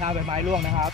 ข้าวใบไม้ร่วงนะครับ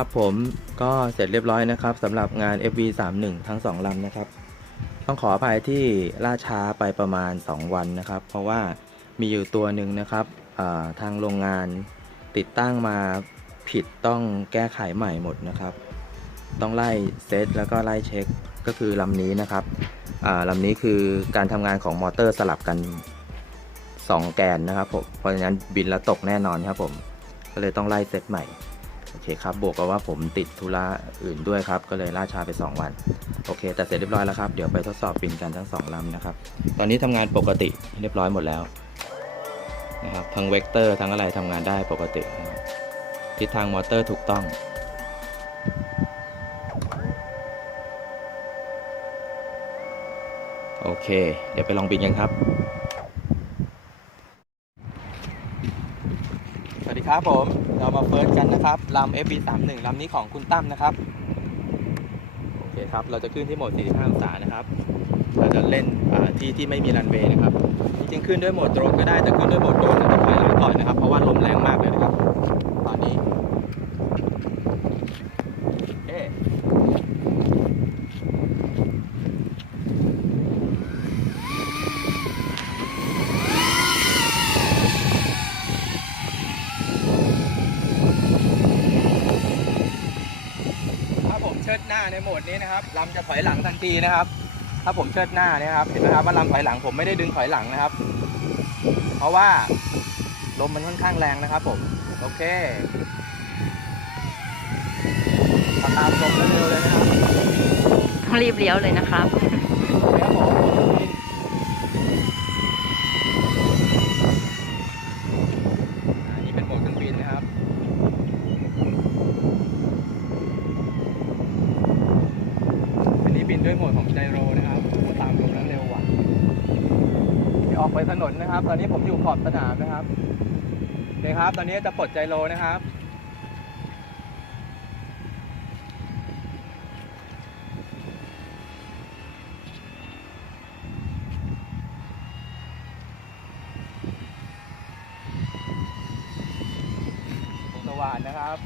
ครับผมก็เสร็จเรียบร้อยนะครับสำหรับงาน FV31 ทั้ง 2ลำนะครับ ต้องขออภัยที่ล่าช้าไปประมาณ 2 วันนะครับ เพราะว่า มีอยู่ตัวหนึ่งนะครับทางโรงงานติดตั้งมาผิดต้องแก้ไขใหม่หมดนะครับ ต้องไล่เซตแล้วก็ไล่เช็คก็คือลำนี้นะครับลำนี้คือการทำงานของมอเตอร์สลับกัน 2 แกนนะครับผมเพราะฉะนั้นบินแล้วตกแน่นอนครับผมก็เลยต้องไล่เซตใหม่โอเคครับบวกกับว่าผมติดธุระอื่นด้วยครับ ก็เลยล่าช้าไป 2 วัน โอเค แต่เสร็จเรียบร้อยแล้วครับ เดี๋ยวไปทดสอบบินกันทั้ง 2ลำนะครับ ตอนนี้ทำงานปกติเรียบร้อยหมดแล้ว นะครับทั้งเวกเตอร์ทั้งอะไรทำงานได้ปกตินะครับทิศทางมอเตอร์ถูกต้อง โอเค เดี๋ยวไปลองบินกันครับ สวัสดีครับผม เรามาเฟิร์สกันนะครับลำ FB31 ลำนี้ของคุณตั้มนะครับ โอเคครับ เราจะขึ้นที่โหมด 45 องศานะครับ เราจะเล่นที่ที่ไม่มีรันเวย์นะครับจริงๆขึ้นด้วยโหมดโดรนก็ได้แต่ขึ้นด้วยโหมดโดรนต้องถอยหลังก่อนนะครับเพราะว่าลมแรงมากเลยนะครับ ตอนนี้เอ๊ะถ้าผมเชิดหน้าในโหมดนี้นะครับลำจะถอยหลังทันทีนะครับ ถ้าผมเชิดหน้าเนี่ยครับเห็นไหมครับว่าลำถอยหลังผมไม่ได้ดึงถอยหลังนะครับ เพราะว่าลมมันค่อนข้างแรงนะครับผมโอเคขับตามลมแล้วเร็วเลยนะครับต้องรีบเลี้ยวเลยนะครับครับผมอันนี้เป็นโหมดเครื่องบินนะครับอันนี้บินด้วยโหมดของไจโรนะครับตามลมแล้วเร็วกว่าเดี๋ยว ออกไปถนนนะครับ ตอนนี้ผมอยู่ขอบสนามนะครับโอเคครับ ตอนนี้จะปลดไจโรนะครับวงสว่านนะครับ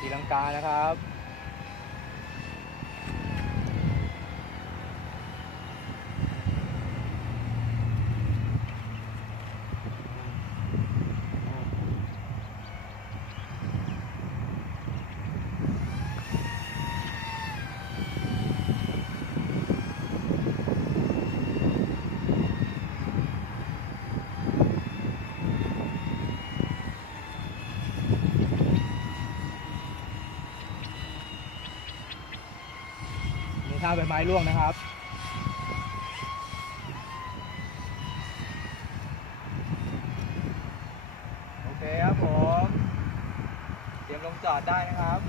ตีลังกานะครับ ใบไม้ร่วงนะครับ โอเคครับผม เตรียมลงจอดได้นะครับ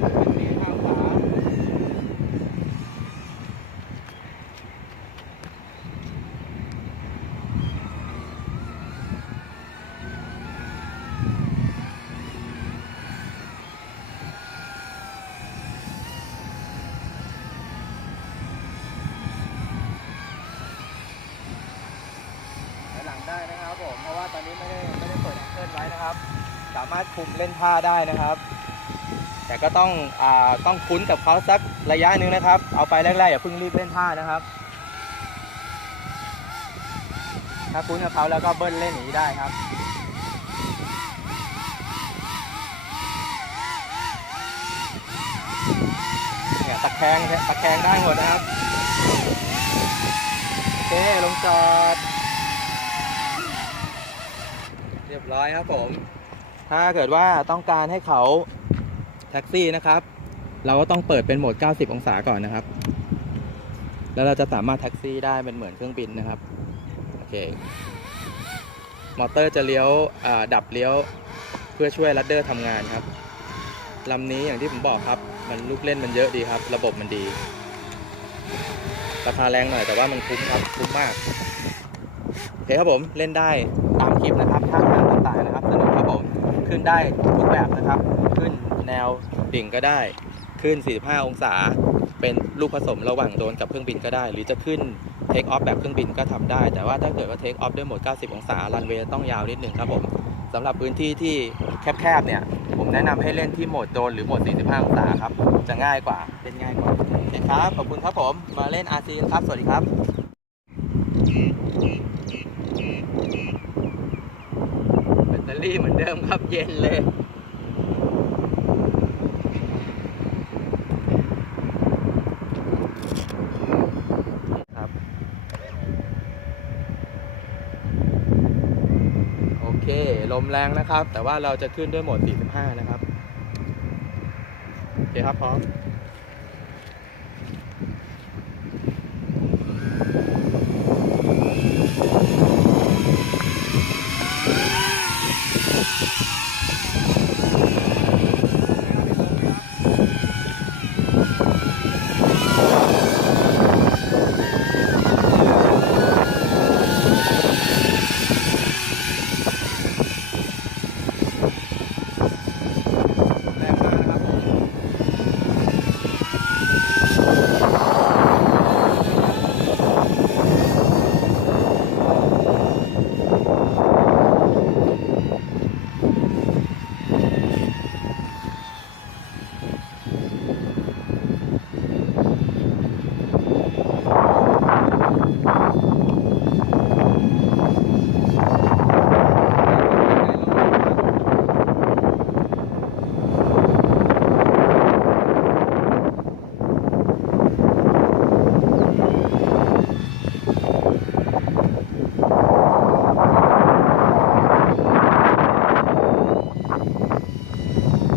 เป็นสีข้างขวา ถอยหลังได้นะครับผม เพราะว่าตอนนี้ไม่ได้ไม่ได้เปิดแองเกิลไว้นะครับ สามารถคุมเล่นท่าได้นะครับ แต่ก็ต้องอ่าต้องคุ้นกับเขาสักระยะหนึ่งนะครับ เอาไปแรกๆอย่าเพิ่งรีบเล่นท่านะครับ ถ้าคุ้นกับเขาแล้วก็เบิ้ลเล่นอย่างนี้ได้ครับเนี่ยตะแคงตะแคงได้หมดนะครับโอเคลงจอด เรียบร้อยครับผม ถ้าเกิดว่าต้องการให้เขาแท็กซี่นะครับ เราก็ต้องเปิดเป็นโหมด 90 องศาก่อนนะครับ แล้วเราจะสามารถแท็กซี่ได้เป็นเหมือนเครื่องบินนะครับ โอเค มอเตอร์จะเลี้ยวดับเลี้ยวเพื่อช่วยรัดเดอร์ทำงานครับลำนี้อย่างที่ผมบอกครับ มันลูกเล่นมันเยอะดีครับ ระบบมันดี ราคาแรงหน่อยแต่ว่ามันคุ้มครับ คุ้มมาก โอเคครับผมเล่นได้ตามคลิปนะครับท่า ขึ้นได้ทุกแบบนะครับ ขึ้นแนวดิ่งก็ได้ ขึ้น 45 องศา เป็นลูกผสมระหว่างโดนกับเครื่องบินก็ได้ หรือจะขึ้นเทคออฟแบบเครื่องบินก็ทำได้ แต่ว่าถ้าเกิดว่าเทคออฟด้วยโหมด 90 องศา รันเวย์ต้องยาวนิดนึงครับผมสำหรับพื้นที่ที่แคบๆเนี่ย ผมแนะนำให้เล่นที่โหมดโดนหรือโหมด 45 องศาครับ จะง่ายกว่าเล่นง่ายกว่าโอเคครับ ขอบคุณครับผม มาเล่น RC ครับ สวัสดีครับ แบตเตอ รี่เหมือนเดิมครับเย็นเลยครับ โอเค ลมแรงนะครับ แต่ว่าเราจะขึ้นด้วยโหมด 45 นะครับ โอเคครับพร้อม แรงมากนะครับผม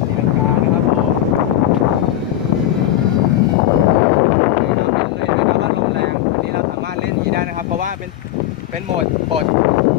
ตีลังกานะครับผมนี่เราเห็นเลยนะครับว่าลมแรงนี่เราสามารถเล่นอย่างนี้ได้นะครับ เพราะว่าเป็นเป็นโหมดปลดได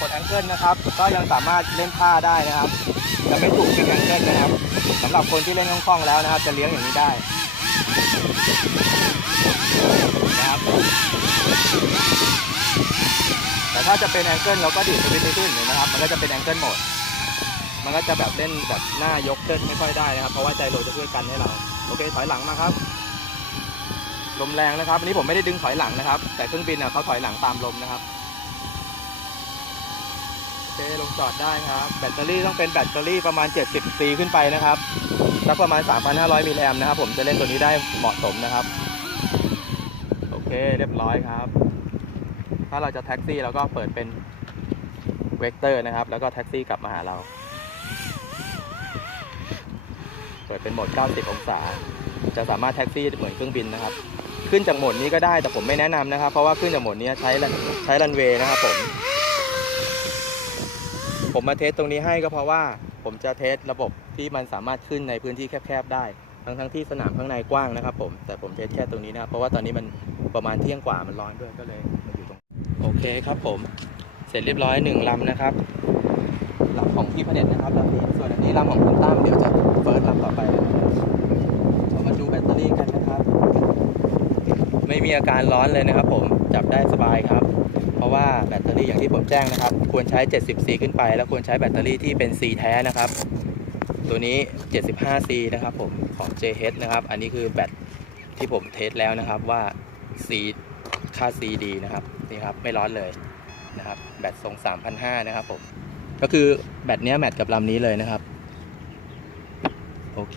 กดอ่ากดแองเกิลนะครับ ก็ยังสามารถเล่นท่าได้นะครับจะไม่ถูกฟิกแองเกิลนะครับสำหรับคนที่เล่นคล่องๆแล้วนะครับ จะเลี้ยงอย่างนี้ได้นะครับแต่ถ้าจะเป็นแองเกิลเราก็ดีดสวิตช์ไปขึ้นเลยนะครับ มันก็จะเป็นแองเกิลหมด มันก็จะแบบเล่นแบบหน้ายกเต้นไม่ค่อยได้นะครับ เพราะว่าใจโลจะช่วยกันให้เรา โอเค ถอยหลังมาครับ ลมแรงนะครับ อันนี้ผมไม่ได้ดึงถอยหลังนะครับ แต่เครื่องบินน่ะเขาถอยหลังตามลมนะครับ เคลงจอดได้ครับ แบตเตอรี่ต้องเป็นแบตเตอรี่ประมาณ 70ซีขึ้นไปนะครับสักประมาณ 3,500 มิลลิแอมนะครับ ผมจะเล่นตัวนี้ได้เหมาะสมนะครับ โอเคเรียบร้อยครับ ถ้าเราจะแท็กซี่เราก็เปิดเป็นเวกเตอร์นะครับ แล้วก็แท็กซี่กลับมาหาเรา เปิดเป็นโหมด 90 องศา จะสามารถแท็กซี่เหมือนเครื่องบินนะครับ ขึ้นจากโหมดนี้ก็ได้แต่ผมไม่แนะนำนะครับ เพราะว่าขึ้นจากโหมดนี้ใช้ใช้รันเวย์นะครับผม ผมมาเทสตรงนี้ให้ก็เพราะว่าผมจะเทสระบบที่มันสามารถขึ้นในพื้นที่แคบๆได้ ทั้งทั้งๆที่สนามข้างในกว้างนะครับผม แต่ผมเทสแค่ตรงนี้นะเพราะว่าตอนนี้มันประมาณเที่ยงกว่ามันร้อนด้วยก็เลยมาอยู่ตรงโอเคครับผม เสร็จเรียบร้อยหนึ่งลำนะครับลำของพี่พเด็จนะครับลำนี้ส่วนอันนี้ลำของคุณตั้มเดี๋ยวจะเฟิร์สลำต่อไปเรามาดูแบตเตอรี่กันนะครับ ไม่มีอาการร้อนเลยนะครับ ผมจับได้สบายครับ เพราะว่าแบตเตอรี่อย่างที่ผมแจ้งนะครับ ควรใช้ 70C ขึ้นไป แล้วควรใช้แบตเตอรี่ที่เป็น C แท้นะครับ ตัวนี้ 75C นะครับผมของ JH นะครับ อันนี้คือแบตที่ผมเทสแล้วนะครับว่า C ค่า C ดีนะครับนี่ครับไม่ร้อนเลยนะครับ แบตทรง 3,500 นะครับผมก็คือแบตเนี้ยแมทกับลำนี้เลยนะครับ โอเค